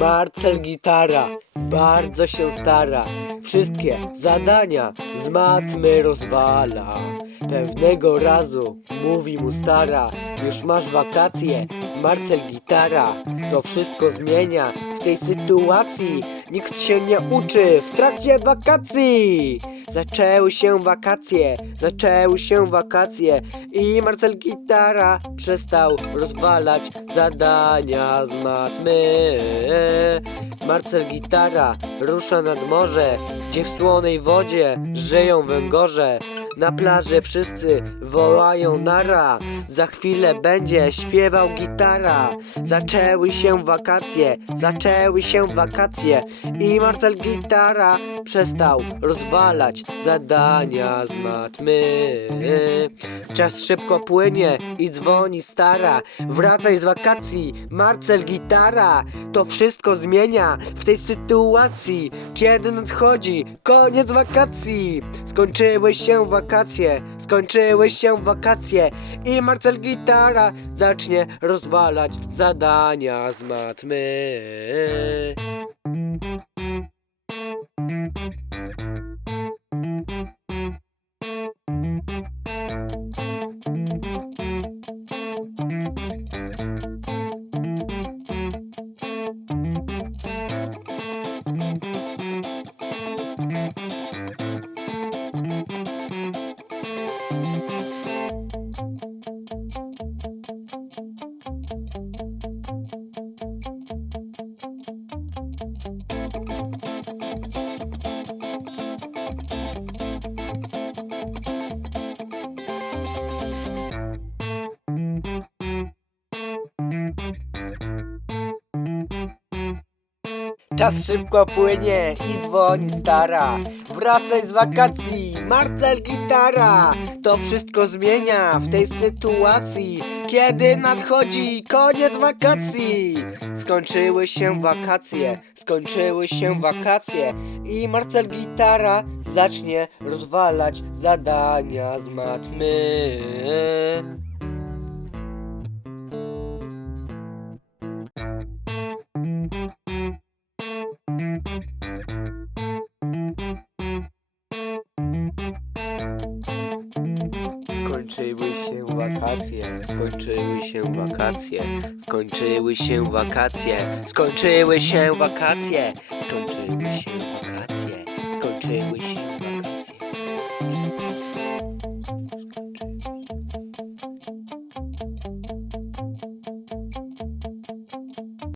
Marcel gitara, bardzo się stara. Wszystkie zadania z matmy rozwala. Pewnego razu mówi mu stara, już masz wakacje, Marcel gitara. To wszystko zmienia w tej sytuacji. Nikt się nie uczy w trakcie wakacji. Zaczęły się wakacje, zaczęły się wakacje i Marcel Gitara przestał rozwalać zadania z matmy. Marcel Gitara rusza nad morze, gdzie w słonej wodzie żyją węgorze. Na plaży wszyscy wołają nara, za chwilę będzie śpiewał gitara. Zaczęły się wakacje, zaczęły się wakacje i Marcel Gitara przestał rozwalać zadania z matmy. Czas szybko płynie i dzwoni stara. Wracaj z wakacji, Marcel Gitara. To wszystko zmienia w tej sytuacji, kiedy nadchodzi koniec wakacji. Skończyły się wakacje, skończyły się wakacje i Marcel Gitara zacznie rozwalać zadania z matmy. Czas szybko płynie i dzwoni stara. Wracaj z wakacji, Marcel gitara. To wszystko zmienia w tej sytuacji, kiedy nadchodzi koniec wakacji. Skończyły się wakacje, skończyły się wakacje i Marcel gitara zacznie rozwalać zadania z matmy. Skończyły się wakacje, skończyły się wakacje, skończyły się wakacje, skończyły się wakacje, skończyły się wakacje, skończyły